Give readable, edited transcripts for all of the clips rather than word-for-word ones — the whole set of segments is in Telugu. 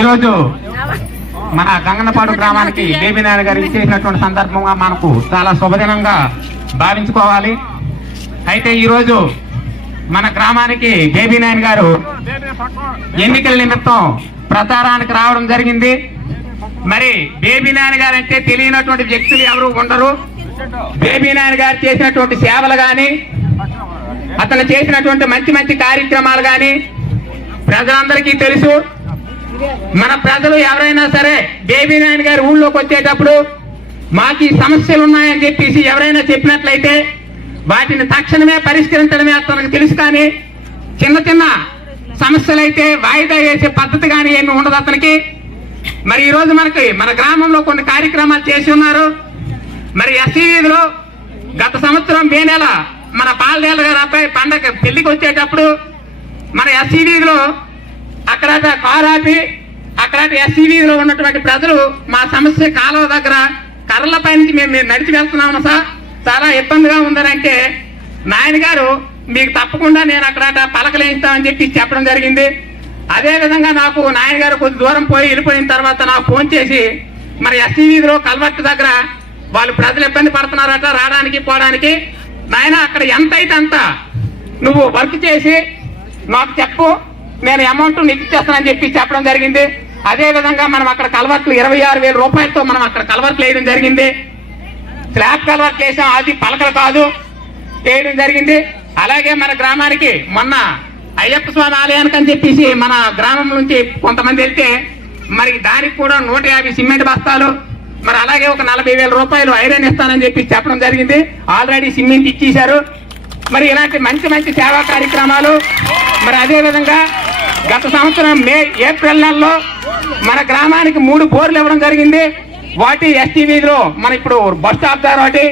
ఈరోజు మన గంగన్నపాడు గ్రామానికి బేబీ నాయన గారు ఇచ్చేసినటువంటి సందర్భంగా మనకు చాలా శుభదినంగా భావించుకోవాలి. అయితే ఈరోజు మన గ్రామానికి బేబీ నాయన గారు ఎన్నికల నిమిత్తం ప్రచారానికి రావడం జరిగింది. మరి బేబీ నాయన గారు అంటే తెలియనటువంటి వ్యక్తులు ఎవరు ఉండరు. బేబీ నాయన గారు చేసినటువంటి సేవలు కానీ, అతను చేసినటువంటి మంచి మంచి కార్యక్రమాలు కానీ ప్రజలందరికీ తెలుసు. మన ప్రజలు ఎవరైనా సరే బేబీ నాయన గారి ఊళ్ళోకి వచ్చేటప్పుడు మాకు ఈ సమస్యలు ఉన్నాయని చెప్పేసి ఎవరైనా చెప్పినట్లయితే వాటిని తక్షణమే పరిష్కరించడమే అతనికి తెలుసు. కానీ చిన్న చిన్న సమస్యలు అయితే వాయిదా వేసే పద్ధతి కానీ ఏమి ఉండదు అతనికి. మరి ఈరోజు మనకి మన గ్రామంలో కొన్ని కార్యక్రమాలు చేసి ఉన్నారు. మరి ఎస్సీ వీధిలో గత సంవత్సరం మే నెల మన పాలదేళ్ళ గారి అబ్బాయి పండగ పెళ్లికి వచ్చేటప్పుడు మన ఎస్సీ వీధిలో అక్కడ కారు ఆపి అక్కడ ఎస్సీ వీధిలో ఉన్నటువంటి ప్రజలు మా సమస్య కాలువ దగ్గర కర్రల పైనుంచి మేము నడిచి వెళ్తున్నాము సార్, చాలా ఇబ్బందిగా ఉందనంటే నాయన గారు మీకు తప్పకుండా నేను అక్కడ పలకలేస్తామని చెప్పి చెప్పడం జరిగింది. అదేవిధంగా నాకు నాయన గారు కొద్ది దూరం పోయి వెళ్ళిపోయిన తర్వాత నాకు ఫోన్ చేసి మరి ఎస్సీ వీధిలో కల్వర్ట్ దగ్గర వాళ్ళు ప్రజలు ఇబ్బంది పడుతున్నారట రావడానికి పోవడానికి, నాయన అక్కడ ఎంత అయితే అంత నువ్వు వర్క్ చేసి నాకు చెప్పు, నేను అమౌంట్ నీకు ఇచ్చేస్తానని చెప్పి చెప్పడం జరిగింది. అదేవిధంగా మనం అక్కడ కల్వర్ట్లు 26,000 రూపాయలతో మనం అక్కడ కల్వర్ట్లు వేయడం జరిగింది. స్లాబ్ కల్వర్ట్లు వేసాం, అది పలకలు కాదు వేయడం జరిగింది. అలాగే మన గ్రామానికి మొన్న అయ్యప్ప స్వామి ఆలయానికి అని చెప్పేసి మన గ్రామం నుంచి కొంతమంది వెళ్తే మరి దానికి కూడా 150 సిమెంట్ బస్తాలు, మరి అలాగే ఒక 40,000 రూపాయలు ఐరన్ ఇస్తానని చెప్పి చెప్పడం జరిగింది. ఆల్రెడీ సిమెంట్ ఇచ్చేశారు. మరి ఇలాంటి మంచి మంచి సేవా కార్యక్రమాలు. మరి అదేవిధంగా గత సంవత్సరం ఏప్రిల్ నెలలో మన గ్రామానికి 3 బోర్లు ఇవ్వడం జరిగింది. వాటి ఎస్టీ వీధిలో మన ఇప్పుడు బస్ స్టాప్ దగ్గర ఒకటి,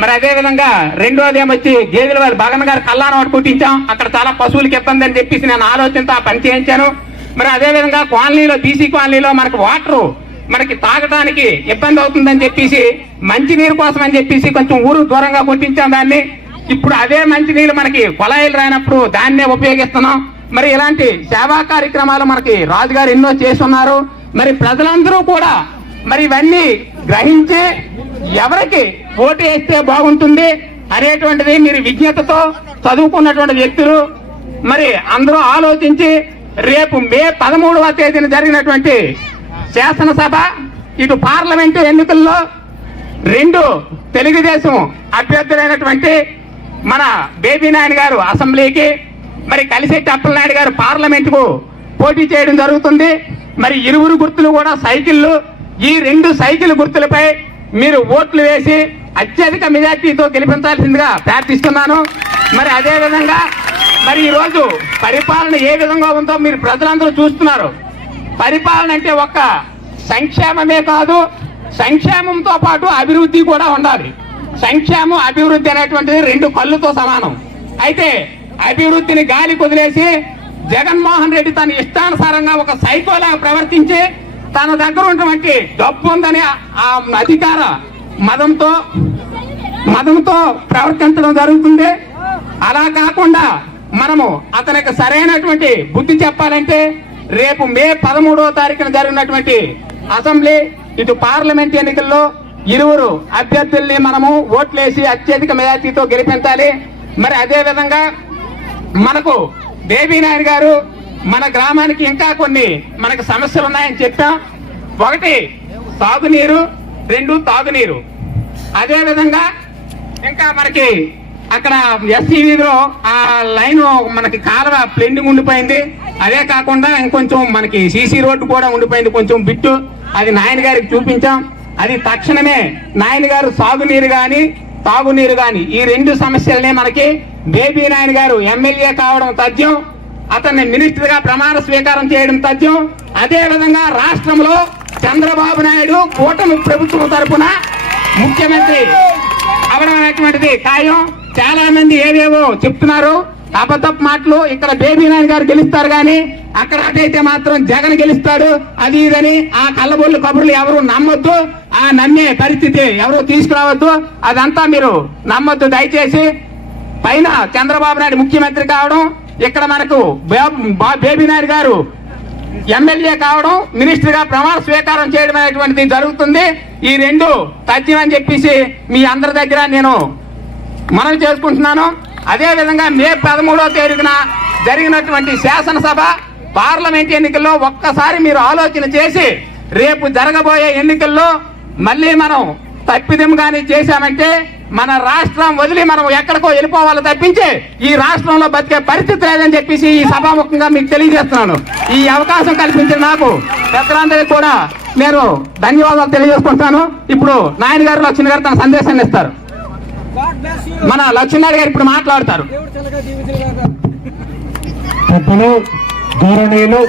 మరి అదేవిధంగా రెండోది ఏమొచ్చి గేదెల వారి భగన్ గారు కల్లాన ఒకటి కుట్టించాం. అక్కడ చాలా పశువులకి ఇబ్బంది అని చెప్పేసి నేను ఆలోచనతో ఆ పని చేయించాను. మరి అదేవిధంగా కాలనీలో బీసీ కాలనీలో మనకు వాటరు మనకి తాగడానికి ఇబ్బంది అవుతుందని చెప్పేసి మంచినీరు కోసం అని చెప్పేసి కొంచెం ఊరు దూరంగా కొట్టించాం దాన్ని. ఇప్పుడు అదే మంచినీళ్ళు మనకి కొలాయిలు రానప్పుడు దాన్నే ఉపయోగిస్తున్నాం. మరి ఇలాంటి సేవా కార్యక్రమాలు మనకి రాజుగారు ఎన్నో చేస్తున్నారు. మరి ప్రజలందరూ కూడా మరి ఇవన్నీ గ్రహించి ఎవరికి ఓటు వేస్తే బాగుంటుంది అనేటువంటిది మీరు విజ్ఞతతో చదువుకున్నటువంటి వ్యక్తులు మరి అందరూ ఆలోచించి రేపు మే 13వ తేదీన జరిగినటువంటి శాసనసభ ఇటు పార్లమెంటు ఎన్నికల్లో 2 తెలుగుదేశం అభ్యర్థులైనటువంటి మన బేబీ నాయన గారు అసెంబ్లీకి, మరి కలిశెట్టి అప్పలనాయుడు గారు పార్లమెంటుకు పోటీ చేయడం జరుగుతుంది. మరి ఇరువురు గుర్తులు కూడా సైకిళ్ళు. ఈ 2 సైకిల్ గుర్తులపై మీరు ఓట్లు వేసి అత్యధిక మెజార్టీతో గెలిపించాల్సిందిగా ప్రార్థిస్తున్నాను. మరి అదేవిధంగా మరి ఈరోజు పరిపాలన ఏ విధంగా ఉందో మీరు ప్రజలందరూ చూస్తున్నారు. పరిపాలన అంటే ఒక్క సంక్షేమమే కాదు, సంక్షేమంతో పాటు అభివృద్ధి కూడా ఉండాలి. సంక్షేమం అభివృద్ధి అనేటువంటిది 2 కళ్ళుతో సమానం. అయితే అభివృద్ధిని గాలి కుదిలేసి జగన్మోహన్ రెడ్డి తన ఇష్టానుసారంగా ఒక సైకోలా ప్రవర్తించి తన దగ్గర ఉన్నటువంటి డబ్బు ఉందని ఆ అధికార మదంతో ప్రవర్తించడం జరుగుతుంది. అలా కాకుండా మనము అతనికి సరైనటువంటి బుద్ధి చెప్పాలంటే రేపు మే 13వ తారీఖున జరిగినటువంటి అసెంబ్లీ ఇటు పార్లమెంట్ ఎన్నికల్లో ఇరువురు అభ్యర్థుల్ని మనము ఓట్లేసి అత్యధిక మెజార్టీతో గెలిపించాలి. మరి అదే విధంగా మనకు బేబీ నాయన గారు మన గ్రామానికి ఇంకా కొన్ని మనకు సమస్యలు ఉన్నాయని చెప్పాం. 1 తాగునీరు, 2 తాగునీరు. అదే విధంగా ఇంకా మనకి అక్కడ ఎస్సీ వీధిలో ఆ లైన్ మనకి కాలువ ప్లెండింగ్ ఉండిపోయింది. అదే కాకుండా ఇంకొంచెం మనకి సీసీ రోడ్డు కూడా ఉండిపోయింది కొంచెం బిట్టు. అది నాయన గారికి చూపించాం. అది తక్షణమే నాయన గారు సాగునీరు కానీ తాగునీరు కానీ ఈ 2 సమస్యలనే మనకి బేబీ నాయన గారు ఎమ్మెల్యే కావడం తథ్యం, అతన్ని మినిస్టర్ గా ప్రమాణ స్వీకారం చేయడం తథ్యం. అదే విధంగా రాష్ట్రంలో చంద్రబాబు నాయుడు కూటమి ప్రభుత్వం తరఫున ముఖ్యమంత్రి అవడం అనేటువంటిది ఖాయం. చాలా మంది ఏవేవో చెప్తున్నారు అబద్ధపు మాటలు. ఇక్కడ బేబీ నాయన గారు గెలుస్తారు కానీ అక్కడ అటైతే మాత్రం జగన్ గెలుస్తాడు అది ఇదని ఆ కళ్ళబొల్లు కబుర్లు ఎవరు నమ్మొద్దు. ఆ నమ్మే పరిస్థితి ఎవరు తీసుకురావద్దు. అదంతా మీరు నమ్మొద్దు దయచేసి. పైన చంద్రబాబు నాయుడు ముఖ్యమంత్రి కావడం, ఇక్కడ మనకు బేబీ నాయుడు గారు ఎమ్మెల్యే కావడం, మినిస్టర్ గా ప్రమాణ స్వీకారం చేయడం అనేటువంటిది జరుగుతుంది. ఈ రెండు తథ్యమని చెప్పేసి మీ అందరి దగ్గర నేను మనవి చేసుకుంటున్నాను. అదే విధంగా మే 13వ తేదీన జరిగినటువంటి శాసనసభ పార్లమెంట్ ఎన్నికల్లో ఒక్కసారి మీరు ఆలోచన చేసి రేపు జరగబోయే ఎన్నికల్లో మళ్ళీ మనం తప్పిదం కానీ చేశామంటే మన రాష్ట్రం వదిలి మనం ఎక్కడికో వెళ్ళిపోవాలి తప్పించి ఈ రాష్ట్రంలో బతికే పరిస్థితి లేదని చెప్పేసి ఈ సభాముఖంగా మీకు తెలియజేస్తున్నాను. ఈ అవకాశం కల్పించిన నాకు పెద్దలందరికీ కూడా నేను ధన్యవాదాలు తెలియజేసుకుంటాను. ఇప్పుడు నాయన గారు, లక్ష్మణ్ గారు తన సందేశాన్ని ఇస్తారు. మన లక్ష్మీనారాయణ గారు ఇప్పుడు మాట్లాడతారు. పెద్దలు, గౌరవనీయులు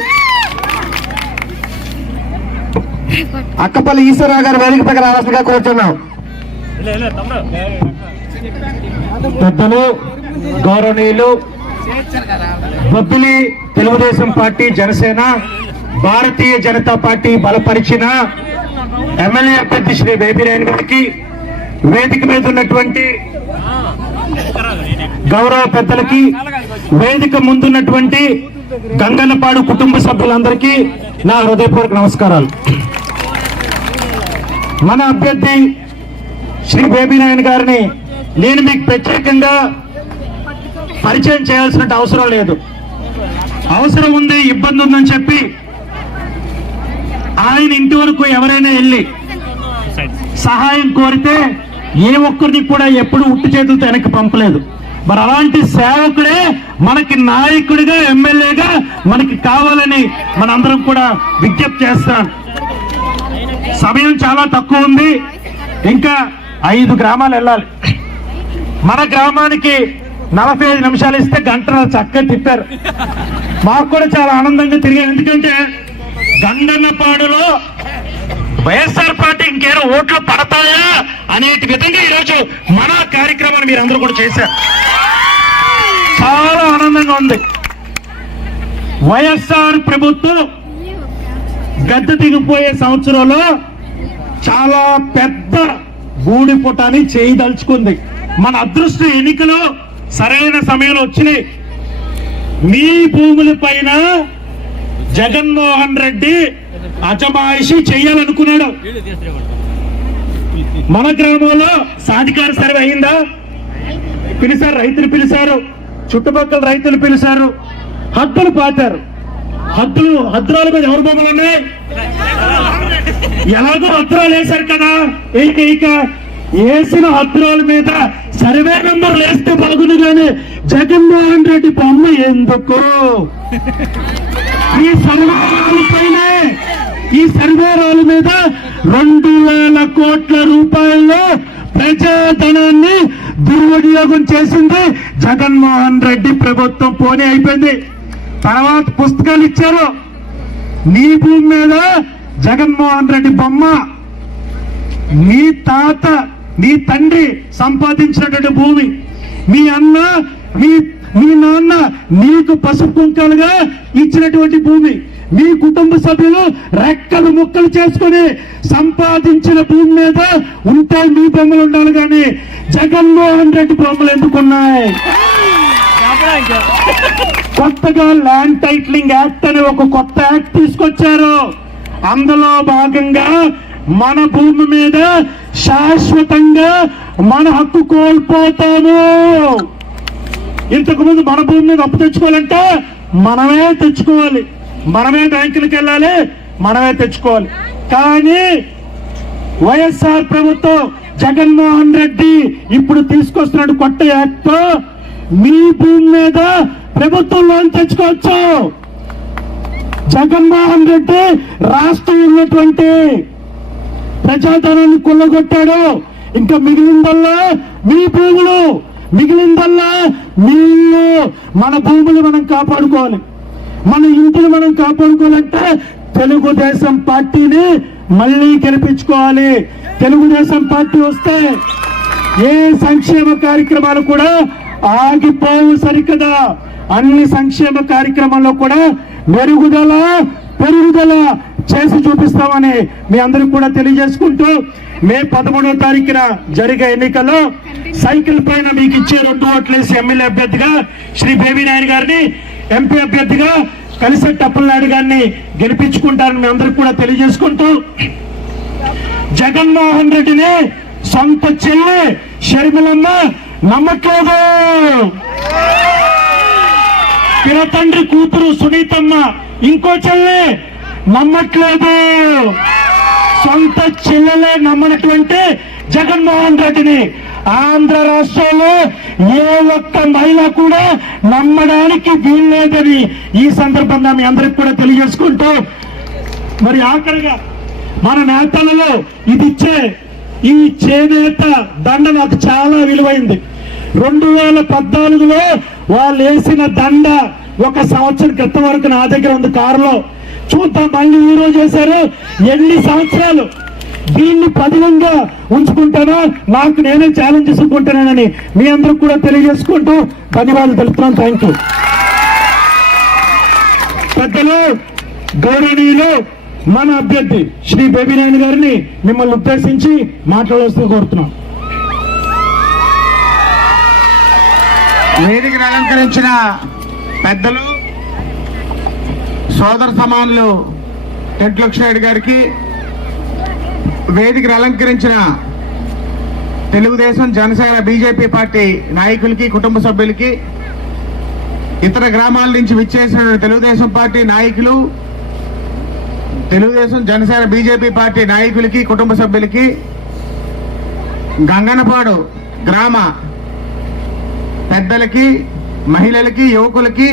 అక్కపల్లి ఈశ్వరరావు గారు వేదిక పైకి రావాల్సిందిగా కోరుతున్నాం. పెద్దలు, గౌరవనీయులు బొబ్బిలి తెలుగుదేశం పార్టీ, జనసేన, భారతీయ జనతా పార్టీ బలపరిచిన ఎమ్మెల్యే అభ్యర్థి శ్రీ బేబీనాయన్ గారికి, వేదిక మీద ఉన్నటువంటి గౌరవ పెద్దలకి, వేదిక ముందున్నటువంటి గంగన్నపాడు కుటుంబ సభ్యులందరికీ నా హృదయపూర్వక నమస్కారాలు. మన అభ్యర్థి శ్రీ బేబీనాయన్ గారిని నేను మీకు ప్రత్యేకంగా పరిచయం చేయాల్సిన అవసరం లేదు. అవసరం ఉంది, ఇబ్బంది ఉందని చెప్పి ఆయన ఇంటి వరకు ఎవరైనా వెళ్ళి సహాయం కోరితే ఏ ఒక్కరిని కూడా ఎప్పుడు ఉట్టు చేతులతో వెనక్కి పంపలేదు. మరి అలాంటి సేవకుడే మనకి నాయకుడిగా, ఎమ్మెల్యేగా మనకి కావాలని మనందరం కూడా విజ్ఞప్తి చేస్తాం. సమయం చాలా తక్కువ ఉంది, ఇంకా 5 గ్రామాలు వెళ్ళాలి. మన గ్రామానికి 45 నిమిషాలు ఇస్తే గంటలు చక్కగా తిప్పారు. మాకు కూడా చాలా ఆనందంగా తిరిగారు. ఎందుకంటే గంగన్నపాడులో వైఎస్ఆర్ పార్టీ ఇంకేదో ఓట్లు పడతాయా అనేటి విధంగా ఈరోజు మన కార్యక్రమాన్ని మీరు అందరూ కూడా చేశారు. చాలా ఆనందంగా ఉంది. వైఎస్ఆర్ ప్రభుత్వం గద్దె దిగిపోయే సంవత్సరంలో చాలా పెద్ద గూడిపుటాన్ని చేయదలుచుకుంది. మన అదృష్ట ఎన్నికలు సరైన సమయంలో వచ్చినాయి. మీ భూముల పైన జగన్మోహన్ రెడ్డి అజమాయిషి చెయ్యాలనుకున్నాడు. మన గ్రామంలో సాధికార సర్వే అయిందా? పిలిచారు, రైతులు పిలిచారు, చుట్టుపక్కల రైతులు పిలిచారు, హద్దులు పాతారు. హద్దురాల మీద ఎవరి బొమ్మలు ఉన్నాయి? ఎలాగో హద్దురాలు వేశారు కదా, ఇక వేసిన హద్దురాల మీద సర్వే నెంబర్లు వేస్తే బాగుంది కానీ జగన్మోహన్ రెడ్డి బొమ్మ ఎందుకు? ఈ సర్వేరాల మీద 2,000 కోట్ల రూపాయలు ప్రజాధనాన్ని దుర్వినియోగం చేసింది జగన్మోహన్ రెడ్డి ప్రభుత్వం. పోనీ అయిపోయింది. తర్వాత పుస్తకాలు ఇచ్చారు. నీ భూమి మీద జగన్మోహన్ రెడ్డి బొమ్మ, నీ తాత, నీ తండ్రి సంపాదించినటువంటి భూమి, మీ అన్న, మీ నాన్న నీకు పసుపు కుంకాలుగా ఇచ్చినటువంటి భూమి, మీ కుటుంబ సభ్యులు రెక్కలు ముక్కలు చేసుకుని సంపాదించిన భూమి మీద ఉంటే మీ బొమ్మలు ఉండాలి కానీ జగన్మోహన్ రెడ్డి బొమ్మలు ఎందుకున్నాయి? కొత్తగా ల్యాండ్ టైటిలింగ్ యాక్ట్ అనే ఒక కొత్త యాక్ట్ తీసుకొచ్చారు. అందులో భాగంగా మన భూమి మీద శాశ్వతంగా మన హక్కు కోల్పోతాము. ఇంతకు ముందు మన భూమి మీద అప్పు తెచ్చుకోవాలంటే మనమే తెచ్చుకోవాలి, మనమే బ్యాంకులకు వెళ్ళాలి, మనమే తెచ్చుకోవాలి. కానీ వైఎస్ఆర్ ప్రభుత్వం, జగన్మోహన్ రెడ్డి ఇప్పుడు తీసుకొస్తున్న కొత్త యాక్ట్ మీ భూమి మీద ప్రభుత్వం లోన్ తెచ్చుకోవచ్చు. జగన్మోహన్ రెడ్డి రాష్ట్రం ఉన్నటువంటి ప్రజాధనాన్ని కొల్లగొట్టాడు. ఇంకా మిగిలిందల్లా మీ భూములు, మిగిలిందల్లా నీళ్ళు. మన భూములు మనం కాపాడుకోవాలి, మన ఇంటిని మనం కాపాడుకోవాలంటే తెలుగుదేశం పార్టీని మళ్ళీ గెలిపించుకోవాలి. తెలుగుదేశం పార్టీ వస్తే ఏ సంక్షేమ కార్యక్రమాలు కూడా ఆగిపోవు. సరికదా, అన్ని సంక్షేమ కార్యక్రమాల్లో కూడా పెరుగుదల చేసి చూపిస్తామని మీ అందరికి కూడా తెలియజేసుకుంటూ, మే 13వ తారీఖున జరిగే ఎన్నికల్లో సైకిల్ పైన మీకు ఇచ్చే 2 ఓట్లు వేసి ఎమ్మెల్యే అభ్యర్థిగా శ్రీ బేబీనాయన్ గారిని, ఎంపీ అభ్యర్థిగా కలిసెట్టి నాయుడు గారిని గెలిపించుకుంటారని మీ అందరికి కూడా తెలియజేసుకుంటూ, జగన్మోహన్ రెడ్డిని సొంత చెల్లి షర్మిలమ్మ నమ్మట్లేదు, తండ్రి కూతురు సునీతమ్మ ఇంకో చెల్లి నమ్మట్లేదు, సొంత చెల్లెలే నమ్మనటువంటి జగన్మోహన్ రెడ్డిని ఆంధ్ర రాష్ట్రంలో ఏ ఒక్క మహిళ కూడా నమ్మడానికి వీల్లేదని ఈ సందర్భంగా మీ అందరికి కూడా తెలియజేసుకుంటూ, మరి ఆఖరిగా మన నేతలలో ఇది ఇచ్చే ఈ చేనేత దండ నాకు చాలా విలువైంది. 2014లో వాళ్ళు వేసిన దండ 1 సంవత్సరం క్రితం వరకు నా దగ్గర ఉంది కారులో. చూద్దాం మళ్ళీ ఈ రోజు చేశారు, ఎన్ని సంవత్సరాలు దీన్ని పదిలంగా ఉంచుకుంటానో నాకు నేనే ఛాలెంజ్ చేసుకుంటానని మీ అందరికి కూడా తెలియజేసుకుంటూ ధన్యవాదాలు తెలుపుతున్నాను. Thank you. పెద్దలు, గౌరవనీయులు, మన అభ్యర్థి శ్రీ బేబీనాయుడు గారిని మిమ్మల్ని ఉద్దేశించి మాట్లాడవలసి కోరుతున్నాం. వేదికను అలంకరించిన పెద్దలు, సోదర సమానులు టెంట్లక్ష్మణ్ గారికి, వేదికను అలంకరించిన తెలుగుదేశం, జనసేన, బీజేపీ పార్టీ నాయకులకి, కుటుంబ సభ్యులకి, ఇతర గ్రామాల నుంచి విచ్చేసిన తెలుగుదేశం పార్టీ నాయకులు, తెలుగుదేశం, జనసేన, బీజేపీ పార్టీ నాయకులకి, కుటుంబ సభ్యులకి, గంగనపాడు గ్రామ పెద్దలకి, మహిళలకి, యువకులకి,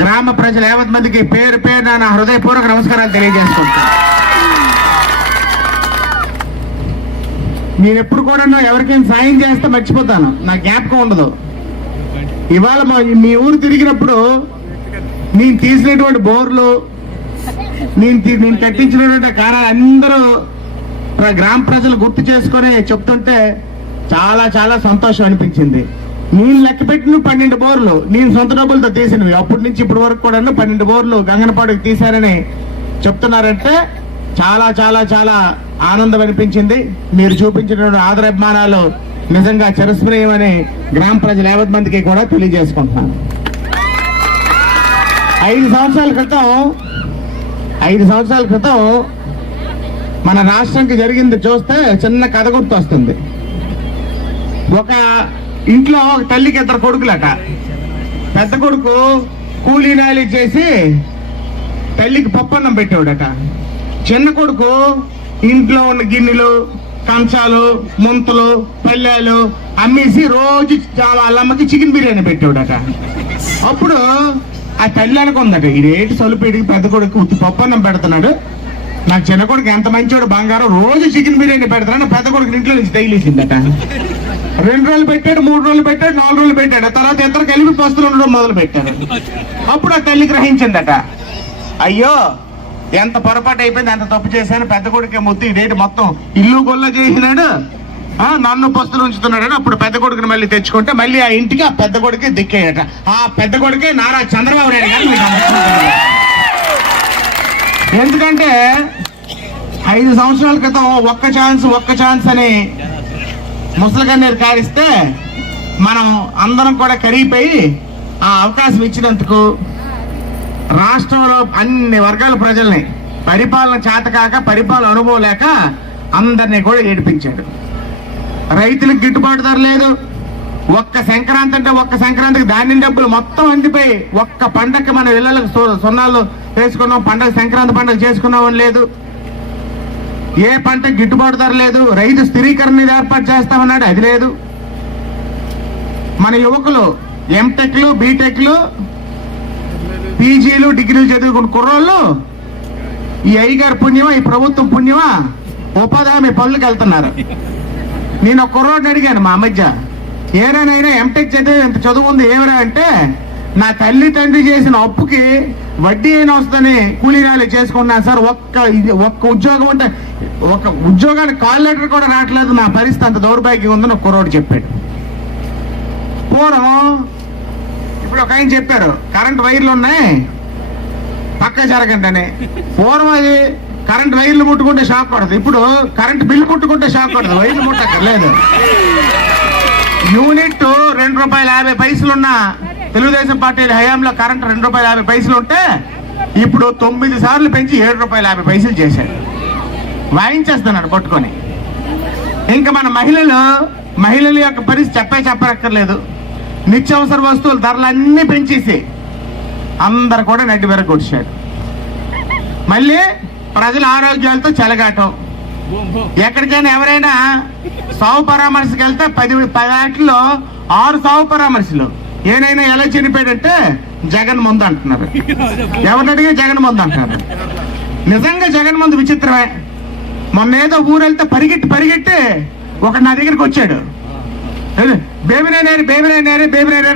గ్రామ ప్రజల 50 మందికి పేరు పేరున నా హృదయపూర్వక నమస్కారాలు తెలియజేసుకుంటాను. నేను ఎప్పుడు కూడా ఎవరికైనా సాయం చేస్తే మర్చిపోతాను, నా జ్ఞాపకం ఉండదు. ఇవాళ మీ ఊరు తిరిగినప్పుడు నేను తీసినటువంటి బోర్లు, నేను కట్టించినటువంటి కారణాలు అందరూ గ్రామ ప్రజలు గుర్తు చేసుకొని చెప్తుంటే చాలా చాలా సంతోషం అనిపించింది. నేను లెక్క పెట్టిన 12 బోర్లు నేను సొంత డబ్బులతో తీసినవి. అప్పటి నుంచి ఇప్పటి వరకు కూడా 12 బోర్లు గంగనపాడుకి తీశారని చెప్తున్నారంటే చాలా చాలా చాలా ఆనందం అనిపించింది. మీరు చూపించిన ఆదరాభిమానాలు నిజంగా చిరస్మరణీయమని గ్రామ ప్రజలు 50 మందికి కూడా తెలియజేసుకుంటున్నాను. 5 సంవత్సరాల క్రితం మన రాష్ట్రానికి జరిగింది చూస్తే చిన్న కథ గుర్తు వస్తుంది. ఒక ఇంట్లో ఒక తల్లికి 2 కొడుకులట. పెద్ద కొడుకు కూలీ నాలి చేసి తల్లికి పప్పన్నం పెట్టాడట. చిన్న కొడుకు ఇంట్లో ఉన్న గిన్నెలు, కంచాలు, ముంతలు, పల్లెలు అమ్మేసి రోజు వాళ్ళమ్మకి చికెన్ బిర్యానీ పెట్టాడట. అప్పుడు ఆ తల్లి అనుకుందట, ఇదేంటి సొలుపేడికి పెద్ద కొడుకు పప్పన్నం పెడుతున్నాడు, నాకు చిన్న కొడుకు ఎంత మంచివాడు బంగారం, రోజు చికెన్ బిర్యానీ పెడతాను. పెద్ద కొడుకు ఇంట్లో నుంచి తగిలేసిందట. 2 రోజులు పెట్టాడు, 3 రోజులు పెట్టాడు, 4 రోజులు పెట్టాడు. తర్వాత ఇద్దరు కలిపి పస్తులు ఉండడం మొదలు పెట్టాడు. అప్పుడు ఆ తల్లి గ్రహించిందట, అయ్యో ఎంత పొరపాటు అయిపోయింది, ఎంత తప్పు చేశాను. పెద్ద కొడుకే ముద్దు, ఇదేంటి మొత్తం ఇల్లు గొల్ల చేసినాడు, నన్ను పస్తులు ఉంచుతున్నాడని. అప్పుడు పెద్ద కొడుకుని మళ్ళీ తెచ్చుకుంటే మళ్ళీ ఆ ఇంటికి ఆ పెద్ద కొడుకే దిక్కేయట. ఆ పెద్ద కొడుకే నారా చంద్రబాబు నాయుడు గారు. ఎందుకంటే 5 సంవత్సరాల క్రితం ఒక్క ఛాన్స్ అని ముసలిగన్నేరు కారిస్తే మనం అందరం కూడా కరిగిపోయి ఆ అవకాశం ఇచ్చినందుకు రాష్ట్రంలో అన్ని వర్గాల ప్రజల్ని పరిపాలన చేతకాక, పరిపాలన అనుభవం లేక అందరినీ కూడా ఏడిపించాడు. రైతులకు గిట్టుబాటు ధర లేదు. ఒక్క సంక్రాంతికి ధాన్యం డబ్బులు మొత్తం అందిపోయి ఒక్క పండగకి మన ఇళ్లకు సున్నాలు వేసుకున్నాం, పండగ సంక్రాంతి పండుగ చేసుకున్నామని లేదు. ఏ పంటకి గిట్టుబాటు ధర లేదు. రైతు స్థిరీకరణ ఏర్పాటు చేస్తామన్నాడు, అది లేదు. మన యువకులు ఎంటెక్లు, బీటెక్లు, పీజీలు, డిగ్రీలు చదువుకున్న కుర్రోళ్ళు ఈ అయ్యగారి పుణ్యమా, ఈ ప్రభుత్వం పుణ్యమా ఉపాధి హామీ పనులకు వెళ్తున్నారు. నేను ఒక కుర్రోడిని అడిగాను మా మధ్య, ఏదైనా ఎంటెక్ చదివి ఎంత చదువు ఉంది ఏమిరా అంటే, నా తల్లి తండ్రి చేసిన అప్పుకి వడ్డీ అయినా వస్తుందని కూలీనాలు చేసుకున్నాను సార్. ఒక్క ఉద్యోగం అంటే ఒక ఉద్యోగానికి కాల్ లెటర్ కూడా రావట్లేదు, నా పరిస్థితి అంత దౌర్భాగ్యం ఉందని ఒక కుర్రోడు చెప్పాడు. పూర్వం ఇప్పుడు ఒక ఆయన చెప్పారు, కరెంట్ వైర్లు ఉన్నాయి పక్క జరగండి అని. పూర్వం అది కరెంట్ వైర్లు ముట్టుకుంటే షాక్ పడదు, ఇప్పుడు కరెంట్ బిల్లు ముట్టుకుంటే షాక్ పడదు, వైర్లు ముట్టక్కర్లేదు. యూనిట్ ₹2.50 ఉన్న తెలుగుదేశం పార్టీ హయాంలో కరెంట్ ₹2.50 ఉంటే ఇప్పుడు 9 సార్లు పెంచి ₹7.50 చేశాడు. వాయించేస్తున్నాడు పట్టుకొని. ఇంకా మన మహిళల యొక్క పరిస్థితి చెప్పక్కర్లేదు. నిత్యావసర వస్తువుల ధరలన్నీ పెంచేసి అందరు కూడా నడ్డి వెరగొచ్చాడు. మళ్ళీ ప్రజల ఆరోగ్యాలతో చెలగాటం. ఎక్కడికైనా ఎవరైనా సావు పరామర్శకు వెళ్తే 10 వాటిలో 6 సావు పరామర్శలు. ఏనైనా ఎలా చనిపోయాడంటే జగన్ ముందు అంటున్నారు. ఎవరిని అడిగి జగన్ ముందు అంటున్నారు. నిజంగా జగన్ ముందు విచిత్రమే. మొన్న ఏదో ఊరు వెళ్తే పరిగెట్టి ఒకటి నా దగ్గరికి వచ్చాడు. బేబీ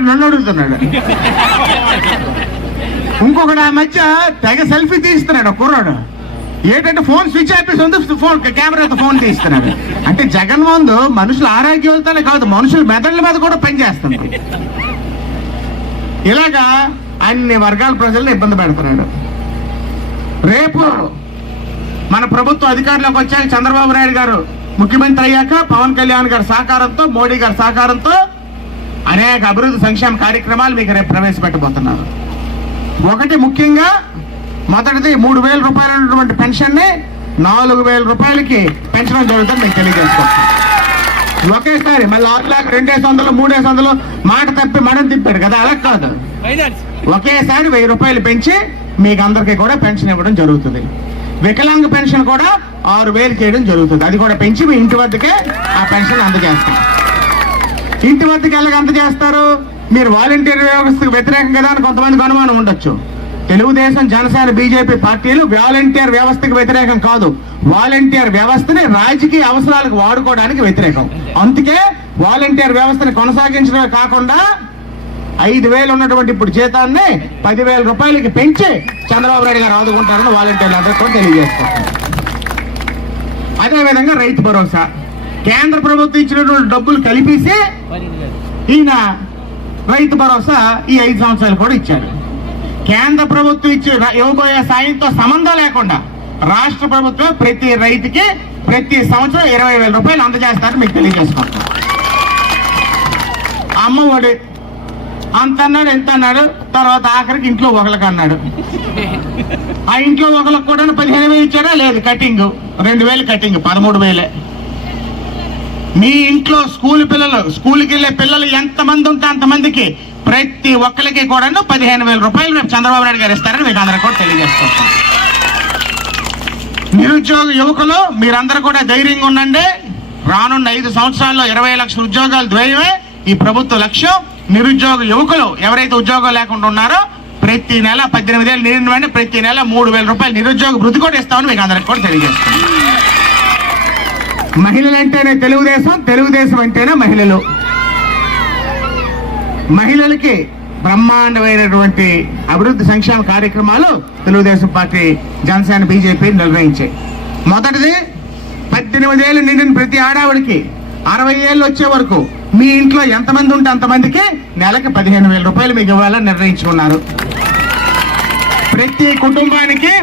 నన్ను అడుగుతున్నాడు. ఇంకొకటి ఆ మధ్య తెగ సెల్ఫీ తీస్తున్నాడు కుర్రాడు. ఏంటంటే ఫోన్ స్విచ్ ఆపేసి ఉంది, కెమెరాతో ఫోన్ తీస్తున్నాడు. అంటే జగన్ ముందు మనుషుల ఆరోగ్యాలతోనే కాదు, మనుషుల మెదళ్ళ మీద కూడా పనిచేస్తుంది. ఇలాగా అన్ని వర్గాల ప్రజలను ఇబ్బంది పెడుతున్నాడు. రేపు మన ప్రభుత్వం అధికారంలోకి వచ్చాక చంద్రబాబు నాయుడు గారు ముఖ్యమంత్రి అయ్యాక పవన్ కళ్యాణ్ గారి సహకారంతో, మోడీ గారి సహకారంతో అనేక అభివృద్ధి సంక్షేమ కార్యక్రమాలు మీకు రేపు ప్రవేశపెట్టబోతున్నారు. ఒకటి ముఖ్యంగా మొదటిది 3,000 రూపాయలు ఉన్నటువంటి పెన్షన్ ని 4,000 రూపాయలకి పెంచడం జరుగుతుంది మీకు తెలియజేసుకుంటాం. ఒకేసారి మళ్ళీ 6,00,000, 2,500, 3,500 మాట తప్పి మడం తిప్పాడు కదా, అలా కాదు. ఒకేసారి 1,000 రూపాయలు పెంచి మీకు అందరికీ కూడా పెన్షన్ ఇవ్వడం జరుగుతుంది. వికలాంగ పెన్షన్ కూడా 6,000 చేయడం జరుగుతుంది. అది కూడా పెంచి మీ ఇంటి వద్దకే ఆ పెన్షన్ అందజేస్తాం. ఇంటి వద్దకు ఎలాగ అందజేస్తారు? మీరు వాలంటీర్ వ్యవస్థకు వ్యతిరేకం కదా అని కొంతమందికి అనుమానం ఉండొచ్చు. తెలుగుదేశం, జనసేన, బీజేపీ పార్టీలు వాలంటీర్ వ్యవస్థకు వ్యతిరేకం కాదు. వాలంటీర్ వ్యవస్థని రాజకీయ అవసరాలకు వాడుకోవడానికి వ్యతిరేకం. అందుకే వాలంటీర్ వ్యవస్థని కొనసాగించడమే కాకుండా 5,000 ఉన్నటువంటి ఇప్పుడు జీతాన్ని 10,000 రూపాయలకి పెంచి చంద్రబాబు నాయుడు గారు ఆదుకుంటారని వాలంటీర్లు అందరూ కూడా తెలియజేస్తారు. అదేవిధంగా రైతు భరోసా కేంద్ర ప్రభుత్వం ఇచ్చినటువంటి డబ్బులు కలిపేసి ఈయన రైతు భరోసా ఈ 5 సంవత్సరాలు కూడా ఇచ్చారు. కేంద్ర ప్రభుత్వం ఇవ్వబోయే సాయంతో సంబంధం లేకుండా రాష్ట్ర ప్రభుత్వం ప్రతి రైతుకి ప్రతి సంవత్సరం 20,000 రూపాయలు అందజేస్తారని మీకు తెలియజేసుకుంటాం. అమ్మఒడి అంత అన్నాడు, ఎంత అన్నాడు, తర్వాత ఆఖరికి ఇంట్లో ఒకరికి అన్నాడు. ఆ ఇంట్లో ఒకరికి కూడా 15,000 ఇచ్చారా? లేదు, కటింగ్ 2,000 కటింగ్ 13,000. మీ ఇంట్లో స్కూల్కి వెళ్ళే పిల్లలు ఎంతమంది ఉంటే అంతమందికి ప్రతి ఒక్కరికి కూడా 15,000 రూపాయలు రేపు చంద్రబాబు నాయుడు గారు ఇస్తారని మీకు అందరూ కూడా తెలియజేసుకుంటాం. నిరుద్యోగ యువకులు మీరందరూ కూడా ధైర్యంగా ఉండండి. రానున్న 5 సంవత్సరాల్లో 20 లక్షల ఉద్యోగాలు ధ్యేయమే ఈ ప్రభుత్వ లక్ష్యం. నిరుద్యోగ యువకులు ఎవరైతే ఉద్యోగం లేకుండా ఉన్నారో ప్రతి నెల 18 ఏళ్ళు నిండిన ప్రతి నెల 3,000 రూపాయలు నిరుద్యోగ వృత్తి కూడా ఇస్తామని మీకు అందరికి కూడా తెలియజేస్తాం. మహిళలు అంటేనే తెలుగుదేశం అంటేనే మహిళలు. మహిళలకి బ్రహ్మాండమైనటువంటి అభివృద్ధి సంక్షేమ కార్యక్రమాలు తెలుగుదేశం పార్టీ, జనసేన, బీజేపీ నిర్వహించాయి. మొదటిది 18 ఏళ్ళు నిండిన ప్రతి ఆడవాడికి 60 ఏళ్ళు వచ్చే వరకు మీ ఇంట్లో ఎంతమంది ఉంటే అంతమందికి నెలకి 15,000 రూపాయలు మీకు ఇవ్వాలని నిర్ణయించుకున్నారు.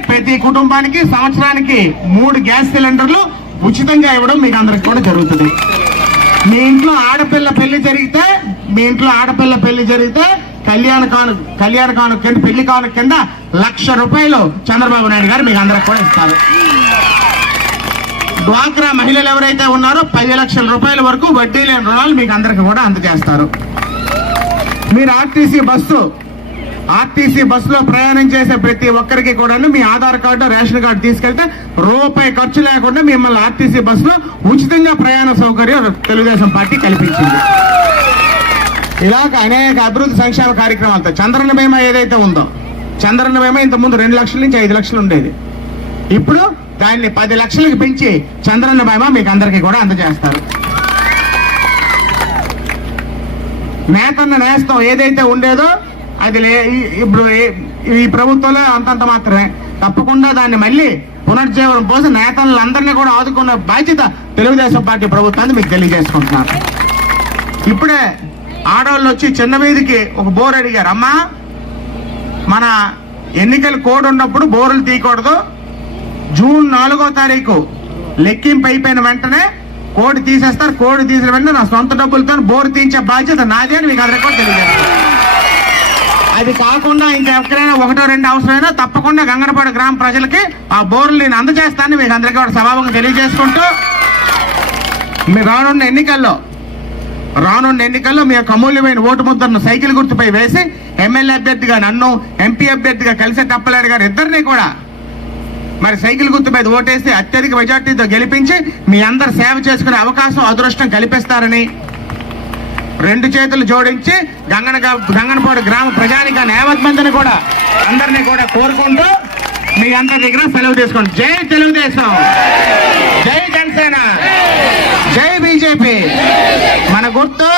ప్రతి కుటుంబానికి సంవత్సరానికి 3 గ్యాస్ సిలిండర్లు ఉచితంగా ఇవ్వడం మీకు అందరికి కూడా జరుగుతుంది. మీ ఇంట్లో ఆడపిల్ల పెళ్లి జరిగితే కళ్యాణ కానుక కింద, పెళ్లి కానుక కింద 1,00,000 రూపాయలు చంద్రబాబు నాయుడు గారు మీకు అందరికి కూడా ఇస్తారు. డ్వాక్రా మహిళలు ఎవరైతే ఉన్నారో 10 లక్షల రూపాయల వరకు వడ్డీ లేని రుణాలు మీకు అందరికి కూడా అందజేస్తారు. మీరు ఆర్టీసీ బస్సులో ప్రయాణం చేసే ప్రతి ఒక్కరికి కూడా మీ ఆధార్ కార్డు, రేషన్ కార్డు తీసుకెళ్తే రూపాయి ఖర్చు లేకుండా మిమ్మల్ని ఆర్టీసీ బస్సులో ఉచితంగా ప్రయాణ సౌకర్యం తెలుగుదేశం పార్టీ కల్పించింది. ఇలాగ అనేక అభివృద్ధి సంక్షేమ కార్యక్రమాలతో చంద్రన్న బీమా ఏదైతే ఉందో, చంద్రన్న బీమా ఇంతకుముందు 2 లక్షల నుంచి 5 లక్షలు ఉండేది. ఇప్పుడు దాన్ని 10 లక్షలకు పెంచి చంద్రన్న బీమా మీకు అందరికీ కూడా అందజేస్తారు. నేస్తం ఏదైతే ఉండేదో అది ఇప్పుడు ఈ ప్రభుత్వంలో అంతంత మాత్రమే. తప్పకుండా దాన్ని మళ్ళీ పునర్జీవనం పోసి నేతలందరినీ కూడా ఆదుకున్న బాధ్యత తెలుగుదేశం పార్టీ ప్రభుత్వాన్ని మీకు తెలియజేసుకుంటున్నారు. ఇప్పుడే ఆడవాళ్ళు వచ్చి చిన్న వీధికి ఒక బోర్ అడిగారు. అమ్మా, మన ఎన్నికల కోడ్ ఉన్నప్పుడు బోర్లు తీయకూడదు, జూన్ 4వ తారీఖు లెక్కింపు అయిపోయిన వెంటనే కోడ్ తీసేస్తారు, కోడ్ తీసిన వెంటనే నా సొంత డబ్బులతో బోర్ తీయించే బాధ్యత నాదే అని మీకు అందరికీ కూడా తెలియజేస్తారు. అది కాకుండా ఇంకెక్కడైనా ఒకటో రెండు అవసరమైనా తప్పకుండా గంగనపాడు గ్రామ ప్రజలకి ఆ బోర్లు నేను అందజేస్తానని మీకు అందరికీ కూడా సభాముఖంగా తెలియజేసుకుంటూ, మీ రానున్న ఎన్నికల్లో మీ యొక్క అమూల్యమైన ఓటు ముద్రను సైకిల్ గుర్తుపై వేసి ఎమ్మెల్యే అభ్యర్థిగా నన్ను, ఎంపీ అభ్యర్థిగా కలిసే టప్పలాడి గారు ఇద్దరిని కూడా మరి సైకిల్ గుర్తు మీద ఓటేసి అత్యధిక మెజార్టీతో గెలిపించి మీ అందరు సేవ చేసుకునే అవకాశం, అదృష్టం కల్పిస్తారని రెండు చేతులు జోడించి గంగనపాడు గ్రామ ప్రజానికాన్ని యావత్ మందిని కూడా అందరినీ కూడా కోరుకుంటూ మీ అందరి దగ్గర సెలవు తీసుకోండి. జై తెలుగుదేశం, జై జనసేన, జై బీజేపీ. మన గుర్తు